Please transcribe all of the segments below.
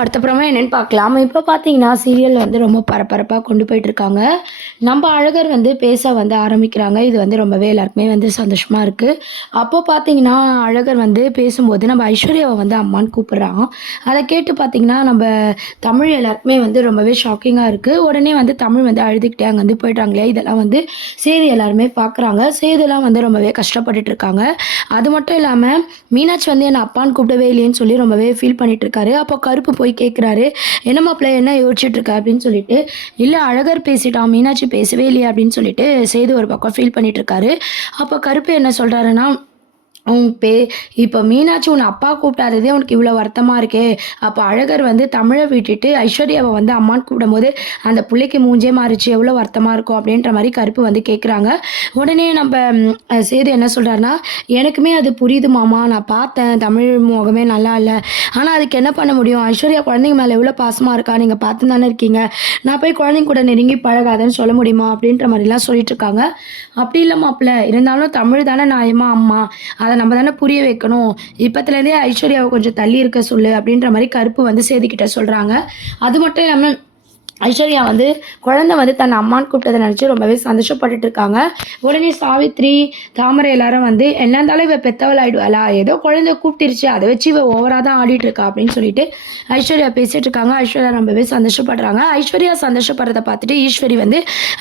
அடுத்தப்புறமா என்னன்னு பார்க்கலாம். இப்போ பார்த்தீங்கன்னா, சீரியல் வந்து ரொம்ப பரபரப்பா கொண்டு போயிட்டுருக்காங்க. நம்ப அழகர் வந்து பேச வந்து ஆரம்பிக்கிறாங்க. இது வந்து ரொம்பவே எல்லாருக்குமே வந்து சந்தோஷமா இருக்கு. அப்போ பார்த்தீங்கன்னா, அழகர் வந்து பேசும்போது நம்ம ஐஸ்வர்யாவ வந்து அம்மான்னு கூப்பிடுறான். அத கேட்டு பார்த்தீங்கன்னா, நம்ப தமிழ் எல்லாருக்குமே வந்து ரொம்பவே ஷாக்கிங்கா இருக்கு. உடனே வந்து தமிழ் வந்து அழுதுகிட்டே அங்கேருந்து போயிடுறாங்க இல்லையா? இதெல்லாம் வந்து சேது எல்லாருமே பார்க்குறாங்க. சேதுலாம் வந்து ரொம்பவே கஷ்டப்பட்டுட்டு இருக்காங்க. அது மட்டும் இல்லாம, மீனாட்சி வந்து என்ன அப்பான்னு கூப்பிடவே இல்லையேன்னு சொல்லி ரொம்பவே ஃபீல் பண்ணிட்டு இருக்காரு. அப்போ கருப்பு போய் கேட்குறாரு, "என்ன மாப்பிள என்ன யோசிச்சுட்டு இருக்க?" அப்படின்னு சொல்லிட்டு. "இல்ல அழகர் பேசிட்டான், மீனாட்சி பேசவே இல்லையே" அப்படின்னு சொல்லிட்டு சேது ஒரு பக்கம் ஃபீல் பண்ணிட்டு இருக்காரு. அப்போ கருப்பு என்ன சொல்றாருன்னா, உன் பே இப்ப மீனாட்சி உன்ன அப்பா கூப்பிடாததே உனக்கு இவ்வளோ வருத்தமா இருக்கே! அப்ப அழகர் வந்து தமிழ விட்டுட்டு ஐஸ்வர்யாவ வந்து அம்மான்னு கூப்பிடும்போது, அந்த புள்ளைக்கு மூஞ்சே மாறிச்சு. எவ்வளோ வருத்தமா இருக்கும் அப்டின்ற மாரி கருப்பு வந்து கேட்குறாங்க. உடனே நம்ப சேது என்ன சொல்றாருன்னா, எனக்குமே அது புரியுது மாமா. நான் பார்த்தேன். தமிழ் முகமே நல்லா இல்ல. ஆனா அதுக்கு என்ன பண்ண முடியும்? ஐஸ்வர்யா குழந்தைங்க மேல எவ்வளோ பாசமா இருக்கா. நீங்க பார்த்து தானே இருக்கீங்க. நான் போய் குழந்தைங்க கூட நெருங்கி பழகாதன்னு சொல்ல முடியுமா? அப்டின்ற மாரிலாம் சொல்லிட்டு இருக்காங்க. அப்டி இல்ல மாப்ள. இருந்தாலும் தமிழ் தானே நியாயமா அம்மா. அத நம்ம தானே புரிய வைக்கணும். இப்பத்துலேருந்தே ஐஸ்வர்யாவ கொஞ்சம் தள்ளி இருக்க சொல்லு அப்படின்ற மாரி கருப்பு வந்து சேதுக்கிட்ட சொல்றாங்க. அது மட்டும் இல்லாம ஐஸ்வர்யா வந்து குழந்தை வந்து தன் அம்மான்னு கூப்பிட்டத நினச்சு ரொம்பவே சந்தோஷப்பட்டுட்டு இருக்காங்க. உடனே சாவித்ரி, தாமரை எல்லாரும் வந்து என்ன இருந்தாலும் இவ பெத்தவள் ஆயிடுவாளா? ஏதோ குழந்தை கூப்பிட்டுருச்சு. அத வச்சு இவ ஓவரா தான் ஆடிட்டு இருக்கா அப்படின்னு சொல்லிட்டு ஐஸ்வர்யா பேசிட்டு இருக்காங்க. ஐஸ்வர்யா ரொம்பவே சந்தோஷப்படுறாங்க. ஐஸ்வர்யா சந்தோஷப்படுறத பார்த்துட்டு ஈஸ்வரி வந்து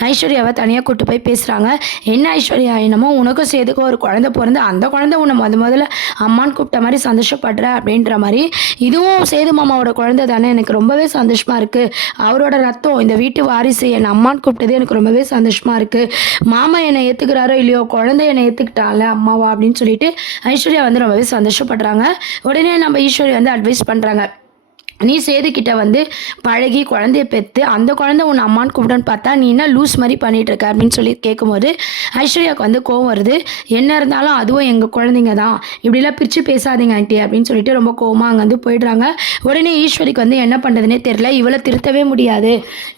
ஐஸ்வர்யாவ தனியா கூட்டு போய் பேசுறாங்க. என்ன ஐஸ்வர்யா என்னமோ உனக்கும் சேதுக்கும் ஒரு குழந்தை பொறந்து அந்த குழந்தை உன்னை முதல்ல அம்மான்னு கூப்பிட்ட மாதிரி சந்தோஷப்படுற அப்படின்ற மாதிரி இதுவும் சேது மாமாவோட குழந்தை தானே எனக்கு ரொம்பவே சந்தோஷமா இருக்கு. அவரோட ரத்தம் இந்த வீட்டு வாரிசு என் அம்மான்னு கூப்பிட்டது எனக்கு ரொம்பவே சந்தோஷமா இருக்கு. மாமா என்னை ஏத்துக்கிறாரோ இல்லையோ குழந்தை என்னை ஏத்துக்கிட்டால அம்மாவா அப்படின்னு சொல்லிட்டு ஐஸ்வர்யா வந்து ரொம்பவே சந்தோஷப்படுறாங்க. உடனே நம்ம ஈஸ்வரி வந்து அட்வைஸ் பண்றாங்க. நீ சேதுக்கிட்ட வந்து பழகி குழந்தைய பெற்று அந்த குழந்தை உன்னை அம்மான்னு கூப்பிடுன்னு பார்த்தா நீ என்ன லூஸ் மாதிரி பண்ணிட்டு இருக்க அப்படின்னு சொல்லி கேட்கும்போது ஐஸ்வர்யாவுக்கு வந்து கோவம் வருது. என்ன இருந்தாலும் அதுவும் எங்கள் குழந்தைங்க தான், இப்படிலாம் பிரித்து பேசாதீங்க ஆண்டி அப்படின்னு சொல்லிட்டு ரொம்ப கோவமாக அங்கே வந்து போயிடுறாங்க. உடனே ஈஸ்வரிக்கு வந்து என்ன பண்ணுறதுனே தெரியல. இவளை திருத்தவே முடியாது.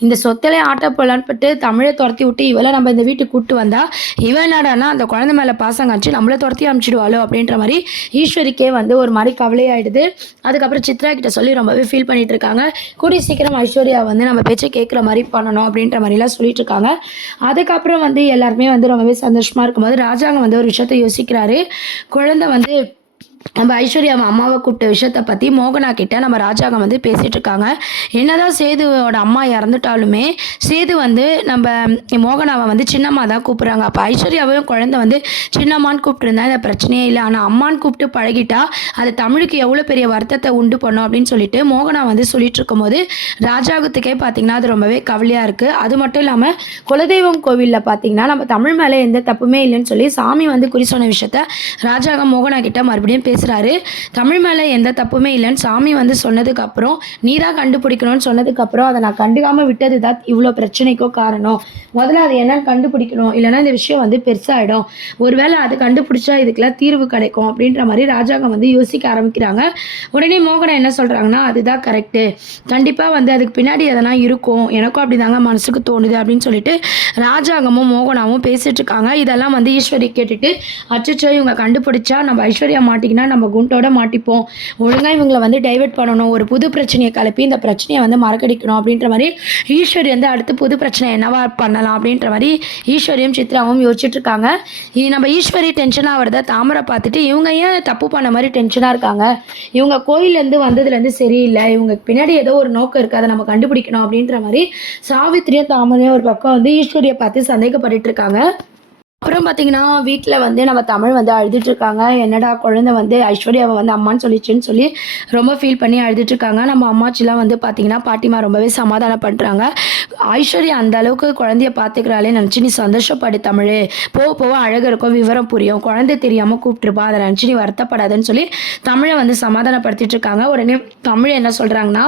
இந்த சொத்தலே ஆட்ட போலான்னு பட்டு தமிழை துரத்தி விட்டு இவளை நம்ம இந்த வீட்டுக்கு கூப்பிட்டு வந்தா இவன் என்னடானா அந்த குழந்தை மேலே பாசம் காமிச்சு நம்மளை துரத்தி அனுப்பிச்சிடுவாளோ அப்படின்ற மாதிரி ஈஸ்வரிக்கே வந்து ஒரு மாதிரி கவலையாயிடுது. அதுக்கப்புறம் சித்ரா கிட்ட சொல்லி ரொம்பவே ஃபீல் பண்ணிட்டு இருக்காங்க. கூடிய சீக்கிரம் ஐஸ்வர்யா வந்து நம்ம பேச்சை கேட்குற மாதிரி பண்ணணும் அப்படின்ற மாதிரிலாம் சொல்லிட்டு இருக்காங்க. அதுக்கப்புறம் வந்து எல்லாருமே வந்து ரொம்பவே சந்தோஷமா இருக்கும்போது ராஜாங்க வந்து ஒரு விஷயத்த யோசிக்கிறாரு. குழந்தை வந்து நம்ம ஐஸ்வர்யா அம்மாவை கூப்பிட்ட விஷயத்த பற்றி மோகனா கிட்ட நம்ம ராஜாங்க வந்து பேசிகிட்டு இருக்காங்க. என்னதான் சேதுவோட அம்மா இறந்துட்டாலுமே சேது வந்து நம்ம மோகனாவை வந்து சின்னம்மா தான் கூப்பிட்றாங்க. அப்போ ஐஸ்வர்யாவையும் குழந்தை வந்து சின்னம்மான்னு கூப்பிட்டுருந்தா இந்த பிரச்சனையே இல்லை. ஆனால் அம்மான்னு கூப்பிட்டு பழகிட்டா அது தமிழுக்கு எவ்வளோ பெரிய வருத்தத்தை உண்டு பண்ணும் அப்படின்னு சொல்லிட்டு மோகனா வந்து சொல்லிட்டு இருக்கும்போது ராஜாங்கத்துக்கே பார்த்தீங்கன்னா அது ரொம்பவே கவலையாக இருக்குது. அது மட்டும் இல்லாமல் குலதெய்வம் கோவிலில் பார்த்தீங்கன்னா நம்ம தமிழ் மேலே எந்த தப்புமே இல்லைன்னு சொல்லி சாமி வந்து குறி சொன்ன விஷயத்த ராஜாங்க மோகனா கிட்ட மறுபடியும் பேசுகிறாரு. தமிழ் மேலே எந்த தப்புமே இல்லைன்னு சாமி வந்து சொன்னதுக்கப்புறம் நீ தான் கண்டுபிடிக்கணும்னு சொன்னதுக்கப்புறம் அதை நான் கண்டுக்காமல் விட்டது தான் இவ்வளோ பிரச்சனைக்கோ காரணம். முதல்ல அது என்னன்னு கண்டுபிடிக்கணும், இல்லைன்னா இந்த விஷயம் வந்து பெருசாகிடும். ஒருவேளை அது கண்டுபிடிச்சா இதுக்கெல்லாம் தீர்வு கிடைக்கும் அப்படின்ற மாதிரி ராஜாங்கம் வந்து யோசிக்க ஆரம்பிக்கிறாங்க. உடனே மோகனா என்ன சொல்கிறாங்கன்னா அதுதான் கரெக்டு, கண்டிப்பாக வந்து அதுக்கு பின்னாடி எதனா இருக்கும், எனக்கும் அப்படி தாங்க மனசுக்கு தோணுது அப்படின்னு சொல்லிட்டு ராஜாங்கமும் மோகனாவும் பேசிட்டு இருக்காங்க. இதெல்லாம் வந்து ஈஸ்வரி கேட்டுட்டு அச்சச்சோ இவங்க கண்டுபிடிச்சா நம்ம ஐஸ்வர்யா மாட்டிக்கினா நம்ம குண்டோட மாட்டிப்போம், ஒழுங்காக இவங்களை வந்து டைவெர்ட் பண்ணணும், ஒரு புது பிரச்சனையை கிளப்பி இந்த பிரச்சனையை வந்து மறக்கடிக்கணும் அப்படின்ற மாதிரி ஈஸ்வரி வந்து அடுத்து புது பிரச்சனை என்னவா பண்ணலாம் அப்படின்ற மாதிரி ஈஸ்வரியும் சித்ராவும் யோசிச்சுட்டு இருக்காங்க. நம்ம ஈஸ்வரி டென்ஷனாக வருதா தாமரை பார்த்துட்டு இவங்க ஏன் தப்பு பண்ண மாதிரி டென்ஷனாக இருக்காங்க, இவங்க கோயிலேருந்து வந்ததுலேருந்து சரியில்லை, இவங்க பின்னாடி ஏதோ ஒரு நோக்கம் இருக்குது அதை நம்ம கண்டுபிடிக்கணும் அப்படின்ற மாதிரி சாவித்திரியும் தாமரையும் ஒரு பக்கம் வந்து ஈஸ்வரியை பார்த்து சந்தேகப்பட்டுட்டு இருக்காங்க. அப்புறம் பார்த்தீங்கன்னா, வீட்ல வந்து நம்ம தமிழ் வந்து அழுதுட்டுருக்காங்க. என்னடா குழந்தை வந்து ஐஸ்வர்யாவ வந்து அம்மான்னு சொல்லிச்சுன்னு சொல்லி ரொம்ப ஃபீல் பண்ணி அழுதுட்டுருக்காங்க. நம்ம அம்மாச்சிலாம் வந்து பார்த்தீங்கன்னா, பாட்டிமா ரொம்பவே சமாதானம் பண்றாங்க. ஐஸ்வர்யா அந்த அளவுக்கு குழந்தைய பார்த்துக்கிறாளே நினச்சு நீ சந்தோஷப்படு தமிழு. போக போக அழகருக்கும் விவரம் புரியும். குழந்தை தெரியாம கூப்பிட்டுருப்பா. அதை நினச்சு நீ வருத்தப்படாதன்னு சொல்லி தமிழ வந்து சமாதானப்படுத்திட்டு இருக்காங்க. உடனே தமிழ் என்ன சொல்றாங்கன்னா,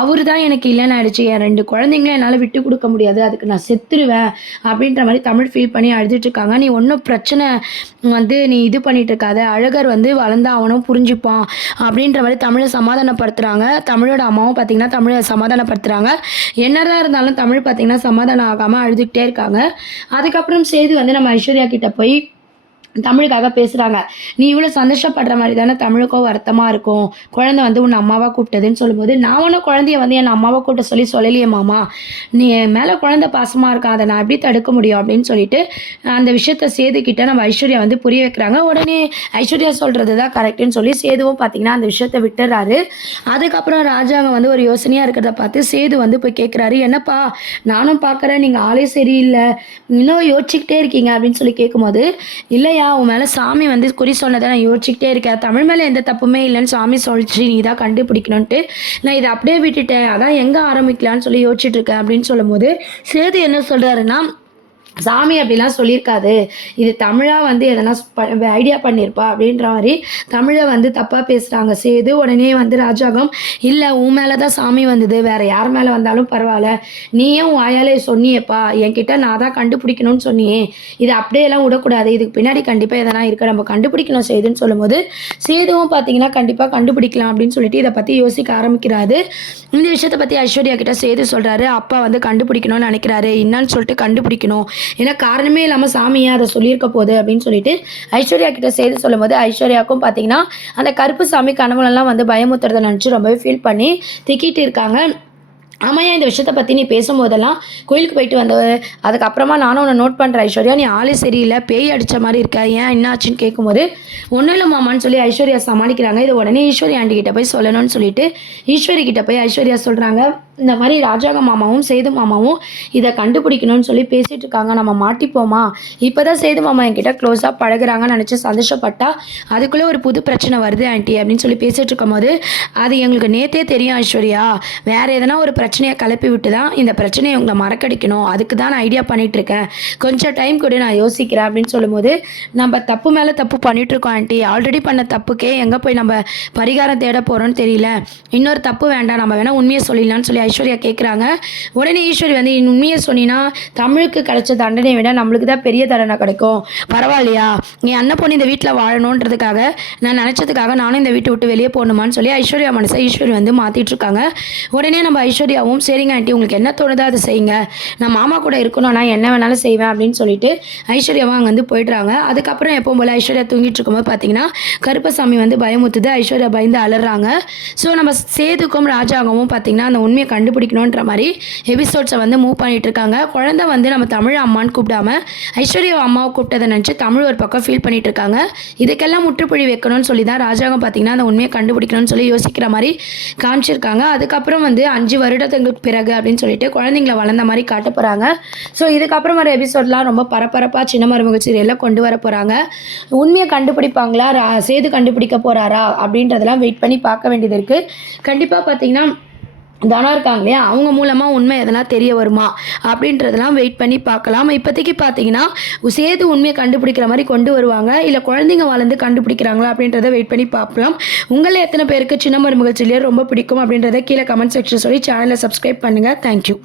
அவரு தான் எனக்கு இல்லைன்னு ஆயிடுச்சு. என் 2 குழந்தைங்கள என்னால விட்டு குடுக்க முடியாது. அதுக்கு நான் செத்துருவேன். அப்படின்ற மாரி தமிழ் ஃபீல் பண்ணி அழுதுட்டு இருக்காங்க. நீ ஒன்றும் பிரச்சனை வந்து நீ இது பண்ணிட்டு இருக்காத, அழகர் வந்து வளர்ந்தா அவனும் புரிஞ்சுப்பான் அப்படின்ற மாதிரி தமிழை சமாதானப்படுத்துறாங்க. தமிழோட அம்மாவும் பார்த்தீங்கன்னா தமிழை சமாதானப்படுத்துறாங்க. என்னதான் இருந்தாலும் தமிழ் பார்த்தீங்கன்னா சமாதானம் ஆகாமல் அழுதுகிட்டே இருக்காங்க. அதுக்கப்புறம் சேது வந்து நம்ம ஐஸ்வர்யா கிட்ட போய் தமிழுக்காக பேசுகிறாங்க. நீ இவ்வளோ சந்தோஷப்படுற மாதிரி தானே தமிழுக்கும் வருத்தமாக இருக்கும். குழந்தை வந்து உன்னை அம்மாவா கூப்பிட்டதுன்னு சொல்லும்போது, நான் ஒன்றும் குழந்தைய வந்து என்னை அம்மாவா கூப்பிட்ட சொல்லி சொல்லலையே மாமா. நீ என் மேலே குழந்தை பாசமாக இருக்கா, அதை நான் எப்படி தடுக்க முடியும் அப்படின்னு சொல்லிட்டு அந்த விஷயத்த சேதுக்கிட்ட நம்ம ஐஸ்வர்யா வந்து புரிய வைக்கிறாங்க. உடனே ஐஸ்வர்யா சொல்கிறது தான் கரெக்டுன்னு சொல்லி சேதுவும் பார்த்தீங்கன்னா அந்த விஷயத்த விட்டுறாரு. அதுக்கப்புறம் ராஜாங்க வந்து ஒரு யோசனையாக இருக்கிறத பார்த்து சேது வந்து போய் கேட்குறாரு, என்னப்பா நானும் பார்க்குறேன் நீங்கள் ஆளே சரியில்லை, இன்னும் யோசிச்சுக்கிட்டே இருக்கீங்க அப்படின்னு சொல்லி கேட்கும்போது, இல்லையா உன் மேலே சாமி வந்து குறி சொன்னதை நான் யோசிச்சுக்கிட்டே இருக்கேன். தமிழ் மேலே எந்த தப்புமே இல்லைன்னு சாமி சொல்லிச்சு, நீ தான் கண்டுபிடிக்கணுன்ட்டு நான் இதை அப்படியே விட்டுட்டேன். அதான் எங்கே ஆரம்பிக்கலான்னு சொல்லி யோசிச்சுட்டு இருக்கேன் அப்படின்னு சொல்லும்போது, சேது என்ன சொல்கிறாருன்னா, சாமி அப்படிலாம் சொல்லியிருக்காது, இது தமிழா வந்து எதனா ஐடியா பண்ணியிருப்பா அப்படின்ற மாதிரி தமிழை வந்து தப்பாக பேசுகிறாங்க சேது. உடனே வந்து ராஜாங்கம், இல்லை உன் மேலே தான் சாமி வந்தது, வேறு யார் மேலே வந்தாலும் பரவாயில்ல, நீயே உன் வாயாலே சொன்னியேப்பா, என்கிட்ட நான் தான் கண்டுபிடிக்கணும்னு சொன்னியே, இது அப்படியெல்லாம் விடக்கூடாது, இதுக்கு பின்னாடி கண்டிப்பாக எதனா இருக்க, நம்ம கண்டுபிடிக்கணும் சேதுன்னு சொல்லும்போது, சேதுவும் பார்த்தீங்கன்னா கண்டிப்பாக கண்டுபிடிக்கலாம் அப்படின்னு சொல்லிட்டு இதை பற்றி யோசிக்க ஆரம்பிக்கிறாரு. இந்த விஷயத்தை பற்றி ஐஸ்வர்யா கிட்ட சேது சொல்கிறாரு, அப்பா வந்து கண்டுபிடிக்கணும்னு நினைக்கிறாரு, என்னன்னு சொல்லிட்டு கண்டுபிடிக்கணும், ஏன்னா காரணமே இல்லாமல் சாமியை அதை சொல்லியிருக்க போகுது அப்படின்னு சொல்லிட்டு ஐஸ்வர்யா கிட்ட செய்து சொல்லும்போது, ஐஸ்வர்யாவுக்கும் பார்த்தீங்கன்னா அந்த கருப்பு சாமி கனவுலெல்லாம் வந்து பயமுத்துறதை நினச்சி ரொம்பவே ஃபீல் பண்ணி திக்கிட்டு இருக்காங்க. ஆமாய்யா, இந்த விஷயத்த பற்றி நீ பேசும்போதெல்லாம் கோயிலுக்கு போயிட்டு வந்த அதுக்கப்புறமா நானும் உன்னை நோட் பண்ணுறேன் ஐஸ்வர்யா, நீ ஆளே சரியில்லை, பேய் அடித்த மாதிரி இருக்க, ஏன் என்னாச்சுன்னு கேட்கும்போது, ஒன்றும் இல்லை மாமான்னு சொல்லி ஐஸ்வர்யா சமாளிக்கிறாங்க. இது உடனே ஈஸ்வரி ஆண்டி கிட்ட போய் சொல்லணும்னு சொல்லிட்டு ஈஸ்வரி கிட்ட போய் ஐஸ்வர்யா சொல்கிறாங்க, இந்த மாதிரி ராஜாங்க மாமாவும் சேது மாமாவும் இதை கண்டுபிடிக்கணும்னு சொல்லி பேசிகிட்டு இருக்காங்க, நம்ம மாட்டிப்போமா, இப்போ தான் சேது மாமா என்கிட்ட க்ளோஸாக பழகுறாங்கன்னு நினச்சி சந்தோஷப்பட்டா அதுக்குள்ளே ஒரு புது பிரச்சனை வருது ஆண்டி அப்படின்னு சொல்லி பேசிகிட்டு இருக்கும்போது, அது எங்களுக்கு நேற்றே தெரியும் ஐஸ்வர்யா, வேறு எதனா ஒரு பிரச்சனையை கிளப்பி விட்டு தான் இந்த பிரச்சனையை உங்களை மறக்கடிக்கணும், அதுக்கு தான் நான் ஐடியா பண்ணிகிட்ருக்கேன், கொஞ்சம் டைம் கூட நான் யோசிக்கிறேன் அப்படின்னு சொல்லும்போது, நம்ம தப்பு மேலே தப்பு பண்ணிகிட்ருக்கோம் ஆண்டி, ஆல்ரெடி பண்ண தப்புக்கே எங்கே போய் நம்ம பரிகாரம் தேட போகிறோன்னு தெரியல, இன்னொரு தப்பு வேண்டாம், நம்ம வேணால் உண்மையை சொல்லிடலான்னு சொல்லி ஐஸ்வர்யா கேட்குறாங்க. உடனே ஈஸ்வரி வந்து உண்மையை சொன்னினா தமிழுக்கு கிடைச்ச தண்டனையை விட நம்மளுக்கு தான் பெரிய தண்டனை கிடைக்கும், பரவாயில்லையா, நீ அண்ணன் பொண்ணு இந்த வீட்டில் வாழணுன்றதுக்காக நான் நினச்சதுக்காக நானும் இந்த வீட்டை விட்டு வெளியே போகணுமான்னு சொல்லி ஐஸ்வர்யா மனசை ஈஸ்வரி வந்து மாற்றிட்டுருக்காங்க. உடனே நம்ம ஐஸ்வர்யாவும் சரிங்க ஆண்டி உங்களுக்கு என்ன தோணுதோ அதை செய்யுங்க, நான் மாமா கூட இருக்கணும், நான் என்ன வேணாலும் செய்வேன் அப்படின்னு சொல்லிட்டு ஐஸ்வர்யாவும் அங்கே வந்து போய்ட்றாங்க. அதுக்கப்புறம் எப்போ போல் ஐஸ்வர்யா தூங்கிட்டு இருக்கும்போது பார்த்தீங்கன்னா கருப்பசாமி வந்து பயமுத்துது, ஐஸ்வர்யா பயந்து அலறாங்க. ஸோ நம்ம சேதுக்கும் ராஜாங்கவும் பார்த்தீங்கன்னா அந்த உண்மையை கண்டுபிடிக்கணுன்ற மாதிரி எபிசோட்ஸை வந்து மூவ் பண்ணிட்டு இருக்காங்க. குழந்தை வந்து நம்ம தமிழ் அம்மான்னு கூப்பிடாம ஐஸ்வர்யா அம்மாவை கூப்பிட்டதை நினச்சி தமிழ் ஒரு பக்கம் ஃபீல் பண்ணிட்டு இருக்காங்க. இதுக்கெல்லாம் முற்றுப்புள்ளி வைக்கணும்னு சொல்லி தான் ராஜாங்கம் பார்த்தீங்கன்னா அந்த உண்மையை கண்டுபிடிக்கணும்னு சொல்லி யோசிக்கிற மாதிரி காமிச்சிருக்காங்க. அதுக்கப்புறம் வந்து 5 வருடத்துக்கு பிறகு அப்படின்னு சொல்லிட்டு குழந்தைங்களை வளர்ந்த மாதிரி காட்ட போகிறாங்க. ஸோ இதுக்கப்புறம் வர எபிசோட்லாம் ரொம்ப பரபரப்பாக சின்ன மருமக சீரியலில் கொண்டு வர போகிறாங்க. உண்மையை கண்டுபிடிப்பாங்களா, சேது கண்டுபிடிக்க போகிறாரா அப்படின்றதெல்லாம் வெயிட் பண்ணி பார்க்க வேண்டியது இருக்குது. கண்டிப்பாக பார்த்தீங்கன்னா தானா இருக்காங்க இல்லையா, அவங்க மூலமாக உண்மை எதனா தெரிய வருமா அப்படின்றதெல்லாம் வெயிட் பண்ணி பார்க்கலாம். இப்போதைக்கு பார்த்தீங்கன்னா சேது உண்மையை கண்டுபிடிக்கிற மாதிரி கொண்டு வருவாங்க, இல்லை குழந்தைங்க வளர்ந்து கண்டுபிடிக்கிறாங்களா அப்படின்றத வெயிட் பண்ணி பார்க்கலாம். உங்களை எத்தனை பேருக்கு சின்ன மருமகள் சீரியல் ரொம்ப பிடிக்கும் அப்படின்றத கீழே கமெண்ட் செக்ஷன் சொல்லி சேனலை சப்ஸ்கிரைப் பண்ணுங்கள். தேங்க்யூ.